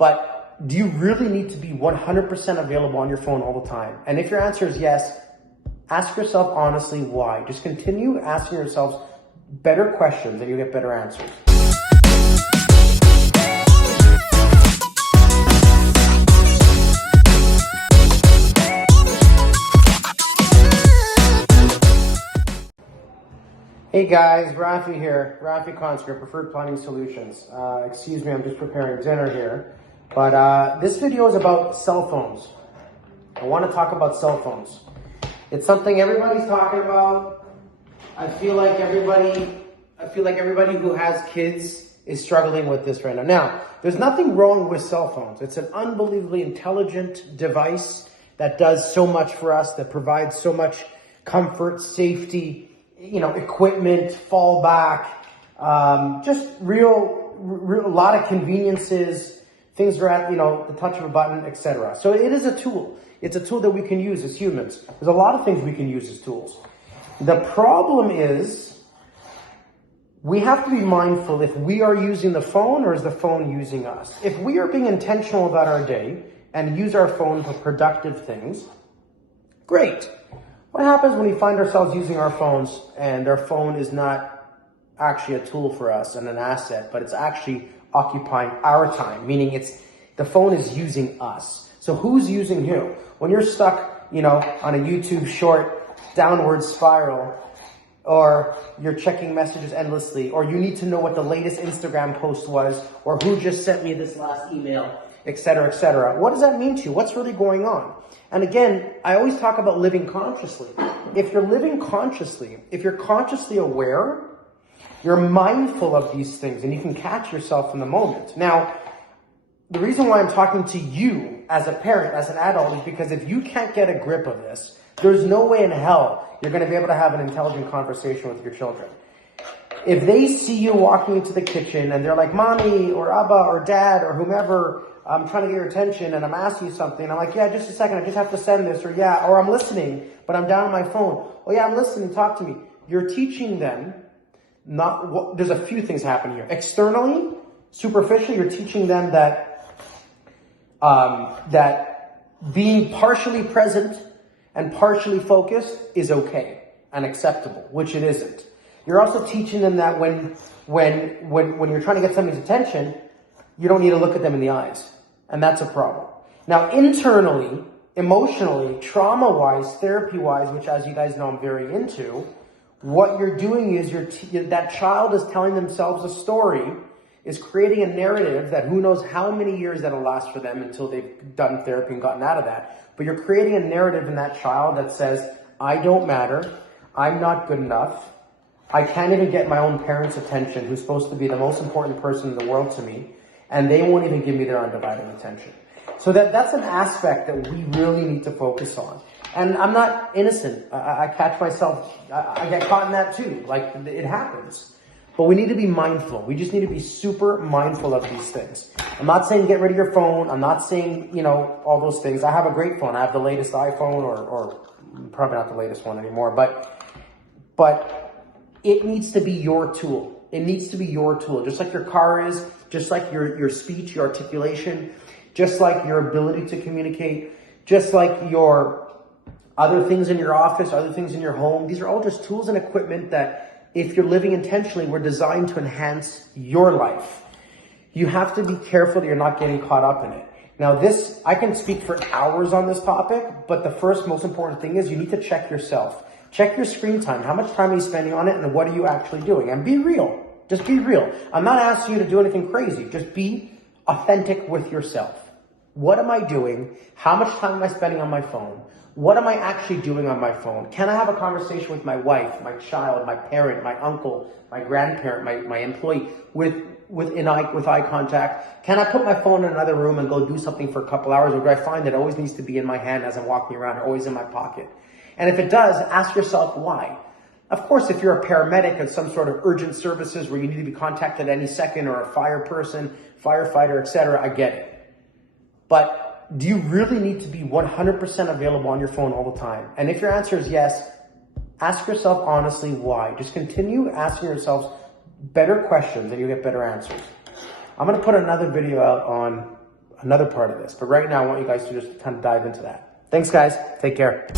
But do you really need to be 100% available on your phone all the time? And if your answer is yes, ask yourself honestly why. Just continue asking yourselves better questions and you'll get better answers. Hey guys, Rafi here, Rafi Conscript, Preferred Planning Solutions. Excuse me, I'm just preparing dinner here. But this video is about cell phones. I want to talk about cell phones. It's something everybody's talking about. I feel like everybody who has kids is struggling with this right now. Now, there's nothing wrong with cell phones. It's an unbelievably intelligent device that does so much for us, that provides so much comfort, safety, equipment, fallback, just a lot of conveniences. Things are at, the touch of a button, etc. So it is a tool. It's a tool that we can use as humans. There's a lot of things we can use as tools. The problem is we have to be mindful if we are using the phone or is the phone using us. If we are being intentional about our day and use our phone for productive things, great. What happens when we find ourselves using our phones and our phone is not actually a tool for us and an asset, but it's actually occupying our time, meaning the phone is using us. So who's using who? When you're stuck, on a YouTube short downward spiral, or you're checking messages endlessly, or you need to know what the latest Instagram post was, or who just sent me this last email, etc., etc. What does that mean to you? What's really going on? And again, I always talk about living consciously. If you're living consciously, if you're consciously aware, you're mindful of these things and you can catch yourself in the moment. Now, the reason why I'm talking to you as a parent, as an adult, is because if you can't get a grip of this, there's no way in hell you're going to be able to have an intelligent conversation with your children. If they see you walking into the kitchen and they're like, Mommy or Abba or Dad or whomever, I'm trying to get your attention and I'm asking you something. I'm like, yeah, just a second. I just have to send this, or I'm listening, but I'm down on my phone. Oh yeah, I'm listening. Talk to me. You're teaching them there's a few things happening here. Externally, superficially, you're teaching them that being partially present and partially focused is okay and acceptable, which it isn't. You're also teaching them that when you're trying to get somebody's attention, you don't need to look at them in the eyes. And that's a problem. Now, internally, emotionally, trauma-wise, therapy-wise, which as you guys know I'm very into, what you're doing is that child is telling themselves a story, is creating a narrative that who knows how many years that'll last for them until they've done therapy and gotten out of that. But you're creating a narrative in that child that says, I don't matter, I'm not good enough, I can't even get my own parents' attention, who's supposed to be the most important person in the world to me, and they won't even give me their undivided attention. So that's an aspect that we really need to focus on. And I'm not innocent. I catch myself, I get caught in that too. Like, it happens. But we need to be mindful. We just need to be super mindful of these things. I'm not saying get rid of your phone. I'm not saying, all those things. I have a great phone. I have the latest iPhone or probably not the latest one anymore. But it needs to be your tool. It needs to be your tool. Just like your car is, just like your speech, your articulation, just like your ability to communicate, just like your other things in your office, other things in your home. These are all just tools and equipment that, if you're living intentionally, were designed to enhance your life. You have to be careful that you're not getting caught up in it. Now I can speak for hours on this topic, but the first most important thing is you need to check yourself. Check your screen time. How much time are you spending on it and what are you actually doing? And be real. Just be real. I'm not asking you to do anything crazy. Just be authentic with yourself. What am I doing? How much time am I spending on my phone? What am I actually doing on my phone? Can I have a conversation with my wife, my child, my parent, my uncle, my grandparent, my employee with eye contact? Can I put my phone in another room and go do something for a couple hours? Or do I find that it always needs to be in my hand as I'm walking around, or always in my pocket? And if it does, ask yourself why. Of course, if you're a paramedic at some sort of urgent services where you need to be contacted any second, or a fire person, firefighter, etc., I get it. But do you really need to be 100% available on your phone all the time? And if your answer is yes, ask yourself honestly why. Just continue asking yourselves better questions and you'll get better answers. I'm going to put another video out on another part of this. But right now, I want you guys to just kind of dive into that. Thanks, guys. Take care.